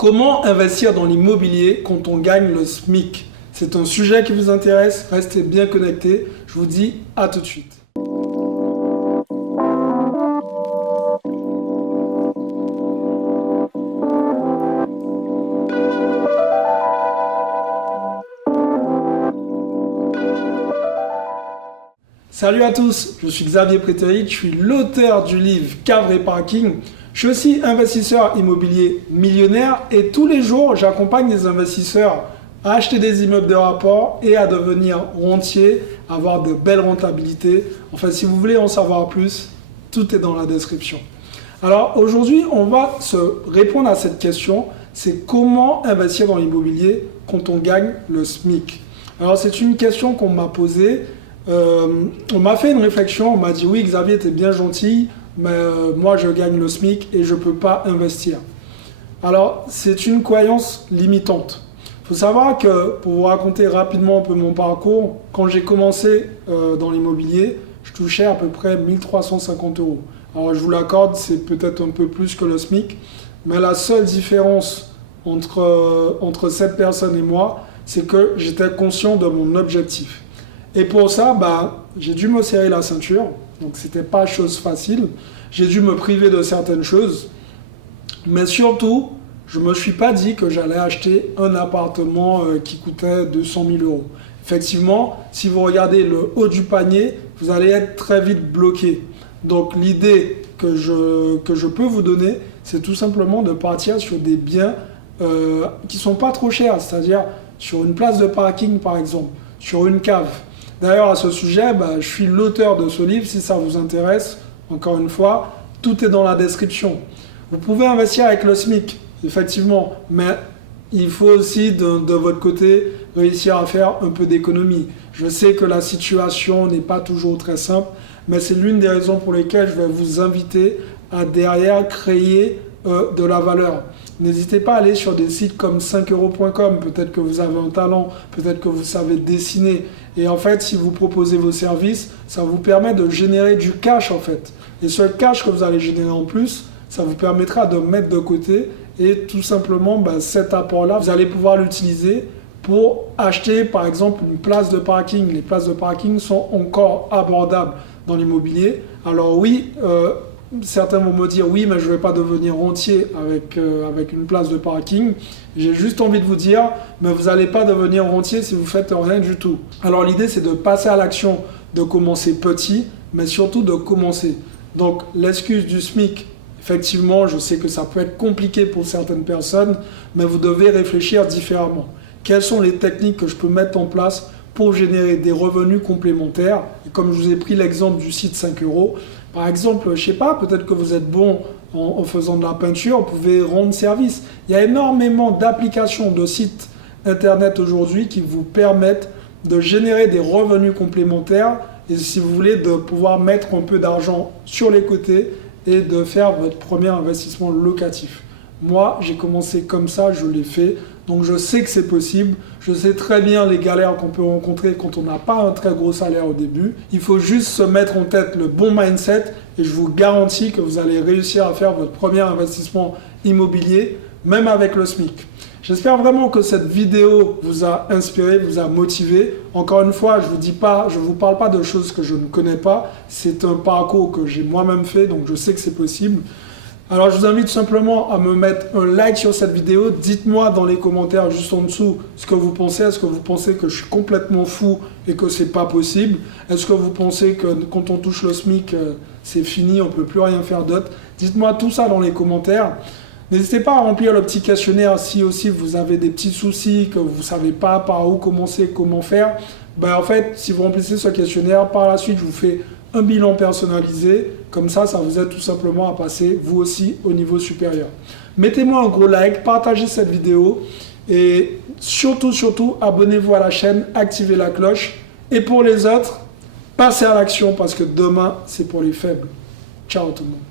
Comment investir dans l'immobilier quand on gagne le SMIC? C'est un sujet qui vous intéresse, restez bien connectés. Je vous dis à tout de suite. Salut à tous, je suis Xavier Préteric, je suis l'auteur du livre Cave et Parking. Je suis aussi investisseur immobilier millionnaire et tous les jours, j'accompagne des investisseurs à acheter des immeubles de rapport et à devenir rentiers, avoir de belles rentabilités. Enfin, si vous voulez en savoir plus, tout est dans la description. Alors aujourd'hui, on va se répondre à cette question, c'est comment investir dans l'immobilier quand on gagne le SMIC? Alors c'est une question qu'on m'a posée. On m'a fait une réflexion, on m'a dit oui Xavier t'es bien gentil, mais moi je gagne le SMIC et je ne peux pas investir. Alors c'est une croyance limitante. Il faut savoir que, pour vous raconter rapidement un peu mon parcours, quand j'ai commencé dans l'immobilier, je touchais à peu près 1350 €. Alors je vous l'accorde, c'est peut-être un peu plus que le SMIC, mais la seule différence entre cette personne et moi, c'est que j'étais conscient de mon objectif. Et pour ça, j'ai dû me serrer la ceinture, donc c'était pas chose facile. J'ai dû me priver de certaines choses, mais surtout, je me suis pas dit que j'allais acheter un appartement qui coûtait 200 000 €. Effectivement, si vous regardez le haut du panier, vous allez être très vite bloqué. Donc l'idée que je peux vous donner, c'est tout simplement de partir sur des biens qui sont pas trop chers, c'est-à-dire sur une place de parking par exemple, sur une cave. D'ailleurs, à ce sujet, je suis l'auteur de ce livre. Si ça vous intéresse, encore une fois, tout est dans la description. Vous pouvez investir avec le SMIC, effectivement, mais il faut aussi, de votre côté, réussir à faire un peu d'économie. Je sais que la situation n'est pas toujours très simple, mais c'est l'une des raisons pour lesquelles je vais vous inviter à derrière créer de la valeur. N'hésitez pas à aller sur des sites comme 5euros.com, peut-être que vous avez un talent, peut-être que vous savez dessiner. Et en fait, si vous proposez vos services, ça vous permet de générer du cash en fait. Et ce cash que vous allez générer en plus, ça vous permettra de mettre de côté et tout simplement cet apport-là, vous allez pouvoir l'utiliser pour acheter par exemple une place de parking. Les places de parking sont encore abordables dans l'immobilier. Alors oui, certains vont me dire oui mais je ne vais pas devenir rentier avec une place de parking. J'ai juste envie de vous dire mais vous n'allez pas devenir rentier si vous ne faites rien du tout. Alors l'idée c'est de passer à l'action, de commencer petit mais surtout de commencer. Donc l'excuse du SMIC, effectivement je sais que ça peut être compliqué pour certaines personnes mais vous devez réfléchir différemment. Quelles sont les techniques que je peux mettre en place pour générer des revenus complémentaires? Et comme je vous ai pris l'exemple du site 5 €, par exemple, je ne sais pas, peut-être que vous êtes bon en faisant de la peinture, vous pouvez rendre service. Il y a énormément d'applications, de sites internet aujourd'hui qui vous permettent de générer des revenus complémentaires et si vous voulez, de pouvoir mettre un peu d'argent sur les côtés et de faire votre premier investissement locatif. Moi, j'ai commencé comme ça, je l'ai fait. Donc je sais que c'est possible, je sais très bien les galères qu'on peut rencontrer quand on n'a pas un très gros salaire au début. Il faut juste se mettre en tête le bon mindset et je vous garantis que vous allez réussir à faire votre premier investissement immobilier, même avec le SMIC. J'espère vraiment que cette vidéo vous a inspiré, vous a motivé. Encore une fois, je ne vous parle pas de choses que je ne connais pas. C'est un parcours que j'ai moi-même fait, donc je sais que c'est possible. Alors je vous invite simplement à me mettre un like sur cette vidéo. Dites-moi dans les commentaires juste en dessous ce que vous pensez. Est-ce que vous pensez que je suis complètement fou et que c'est pas possible? Est-ce que vous pensez que quand on touche le SMIC, c'est fini, on ne peut plus rien faire d'autre? Dites-moi tout ça dans les commentaires. N'hésitez pas à remplir le petit questionnaire si aussi vous avez des petits soucis, que vous ne savez pas par où commencer, comment faire. En fait, si vous remplissez ce questionnaire, par la suite, je vous fais un bilan personnalisé, comme ça vous aide tout simplement à passer vous aussi au niveau supérieur. Mettez-moi un gros like, partagez cette vidéo et surtout abonnez-vous à la chaîne, activez la cloche et pour les autres, passez à l'action parce que demain c'est pour les faibles. Ciao tout le monde.